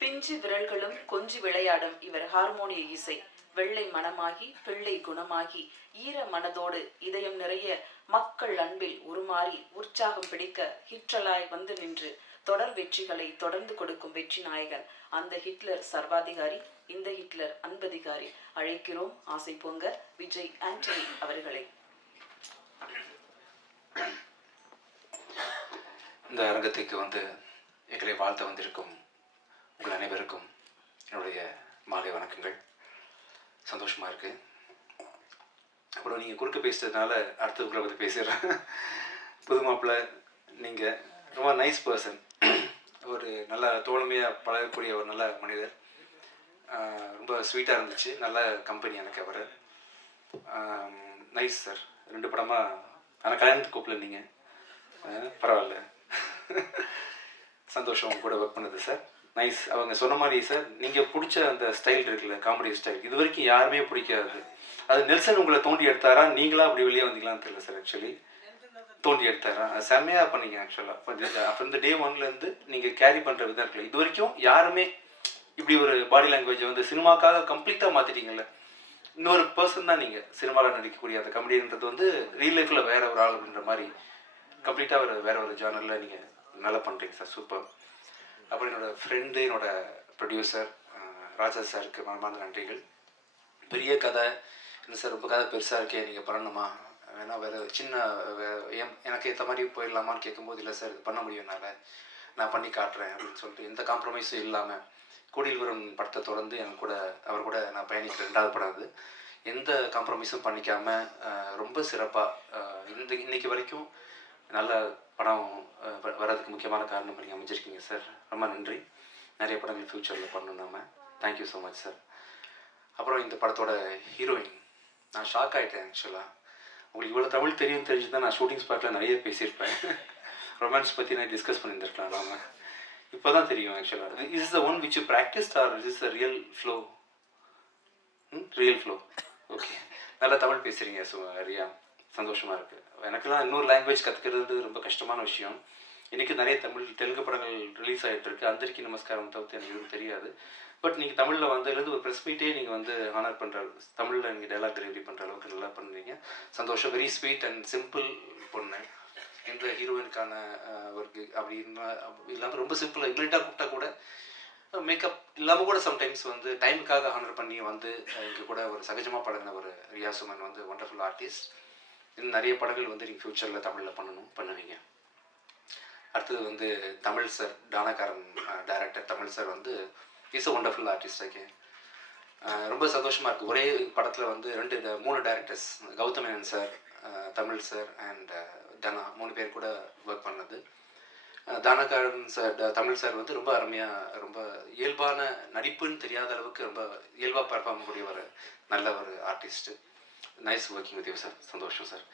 பிஞ்சு விரல்களும் கொஞ்சி விளையாடும் இவர் ஹார்மோனிய இசை வெள்ளை மனமாகி பிள்ளை குணமாகி ஈர மனதோடு இதயம் நிறைய மக்கள் அன்பில் உருமாறி உற்சாகம் பிடிக்க ஹிட்லராய் வந்து நின்று தொடர் வெற்றிகளை தொடர்ந்து கொடுக்கும் வெற்றி நாயகன். அந்த ஹிட்லர் சர்வாதிகாரி, இந்த ஹிட்லர் அன்பதிகாரி. அழைக்கிறோம் ஆசை பொங்க விஜய் ஆண்டனி அவர்களை. இந்த அரங்கத்துக்கு வந்து எங்களை வாழ்த்த வந்திருக்கும் உங்கள் அனைவருக்கும் என்னுடைய மாலை வணக்கங்கள். சந்தோஷமாக இருக்குது. அப்புறம் நீங்கள் குறுக்க பேசுறதுனால அடுத்ததுக்குள்ள பற்றி பேசிடுறேன். புது மாப்பிள்ளை, நீங்கள் ரொம்ப நைஸ் பர்சன், ஒரு நல்ல தோழமையாக பழகக்கூடிய ஒரு நல்ல மனிதர். ரொம்ப ஸ்வீட்டாக இருந்துச்சு, நல்ல கம்பெனி எனக்கு அவர். Nice sir. 2 படமாக ஆனால் கல்யாணத்துக்கு கூப்பிடல நீங்கள், பரவாயில்ல. சந்தோஷம் கூட ஒர்க் பண்ணது சார். நைஸ். அவங்க சொன்ன மாதிரி சார், நீங்கள் பிடிச்ச அந்த ஸ்டைல் இருக்குல்ல, காமெடி ஸ்டைல், இது வரைக்கும் யாருமே பிடிக்காது. அது நெல்சன் உங்களை தோண்டி எடுத்தாரா, நீங்களா அப்படி வெளியே வந்தீங்களான்னு தெரியல சார். ஆக்சுவலி தோண்டி எடுத்தாரா, அது செம்மையாக பண்ணீங்க. ஆக்சுவலாக அப்புறம் இந்த டே 1லேருந்து நீங்கள் கேரி பண்ணுற விதம் இருக்குல்ல, இது வரைக்கும் யாருமே இப்படி ஒரு பாடி லாங்குவேஜை வந்து சினிமாக்காக கம்ப்ளீட்டாக மாற்றிட்டீங்கல்ல. இன்னொரு பர்சன் தான் நீங்கள் சினிமாவில் நடிக்கக்கூடிய அந்த கமெடின்றது வந்து ரியல் லைஃப்பில் வேற ஒரு ஆள் அப்படின்ற மாதிரி கம்ப்ளீட்டாக வேற ஒரு ஜானரில் நீங்கள் நல்லா பண்ணுறீங்க சார். சூப்பர். அப்புறம் என்னோடய ஃப்ரெண்டு, என்னோட ப்ரொடியூசர் ராஜா சாருக்கு மனமார்ந்த நன்றிகள். பெரிய கதை என்ன சார், ரொம்ப கதை பெருசாக இருக்கே, நீங்கள் பண்ணணுமா, வேணா வேறு சின்ன எனக்கு ஏற்ற மாதிரி போயிடலாமான்னு கேட்கும்போது, இல்லை சார் இது பண்ண முடியும், நான் பண்ணி காட்டுறேன் அப்படின்னு சொல்லிட்டு எந்த காம்ப்ரமைஸும் இல்லாமல் கூடியில் வரும் படத்தை தொடர்ந்து எனக்கு கூட அவர் கூட நான் பயணிக்கிற 2வது படம் அது. எந்த காம்ப்ரமைஸும் பண்ணிக்காமல் ரொம்ப சிறப்பாக இன்னைக்கு வரைக்கும் நல்ல படம் வர்றதுக்கு முக்கியமான காரணம் நீங்கள் அமைஞ்சிருக்கீங்க சார். ரொம்ப நன்றி. நிறைய படங்கள் ஃப்யூச்சரில் பண்ணணும் நம்ம. Thank you so much sir. அப்புறம் இந்த படத்தோட ஹீரோயின், நான் ஷாக் ஆகிட்டேன். ஆக்சுவலாக உங்களுக்கு இவ்வளோ தமிழ் தெரிஞ்சு தான் நான் ஷூட்டிங் ஸ்பாட்டில் நிறைய பேசியிருப்பேன். ரொமான்ஸ் பற்றி நான் டிஸ்கஸ் பண்ணியிருந்துருக்கலாம். நாம இப்போ தான் தெரியும். ஆக்சுவலாக is the one which you practised are is the real flow? Real flow. Okay, நல்லா தமிழ் பேசுகிறீங்க. ரியா, சந்தோஷமாக இருக்குது. எனக்குலாம் இன்னொரு லாங்குவேஜ் கற்றுக்கிறது ரொம்ப கஷ்டமான விஷயம். இன்றைக்கி நிறைய தெலுங்கு படங்கள் ரிலீஸ் ஆகிட்டு இருக்கு. அந்தரிக்கி நமஸ்காரம் தவிர்த்து எனக்கு எதுவும் தெரியாது. பட் நீங்கள் தமிழில் வந்ததுலேருந்து ஒரு ப்ரெஸ் மீட்டே நீங்கள் வந்து ஆனர் பண்ணுற, தமிழில் நீங்கள் டைலாக் டெலிவரி பண்ணுற அளவுக்கு நல்லா பண்ணுறீங்க. சந்தோஷம். வெரி ஸ்வீட் அண்ட் சிம்பிள் பொண்ணு. இந்த ஹீரோயினுக்கான ஒர்க்கு அப்படி இல்லாமல் ரொம்ப சிம்பிளாக இம்மிடியட்டாக கூப்பிட்டா கூட மேக்கப் இல்லாமல் கூட சம்டைம்ஸ் வந்து டைமுக்காக ஹானர் பண்ணி வந்து இங்கே கூட ஒரு சகஜமாக பழகின ஒரு ரியா சுமன் வந்து ஒண்டர்ஃபுல் ஆர்டிஸ்ட். இன்னும் நிறைய படங்கள் வந்து நீங்கள் ஃப்யூச்சரில் தமிழில் பண்ணுவீங்க. அடுத்தது வந்து Tamil sir, Taanakkaran director Tamil sir வந்து is a wonderful artist. Okay, ரொம்ப சந்தோஷமாக இருக்குது. ஒரே படத்தில் வந்து 3 directors, Gautham Menon sir, Tamil sir and தனா 3 பேர் கூட ஒர்க் பண்ணது. தானாக்காரன் சார், தமிழ் சார் வந்து ரொம்ப அருமையாக, ரொம்ப இயல்பான நடிப்புன்னு தெரியாத அளவுக்கு ரொம்ப இயல்பாக பர்ஃபார்ம் கூடிய ஒரு நல்ல ஒரு artist. Nice working with you sir. சந்தோஷம் சார்.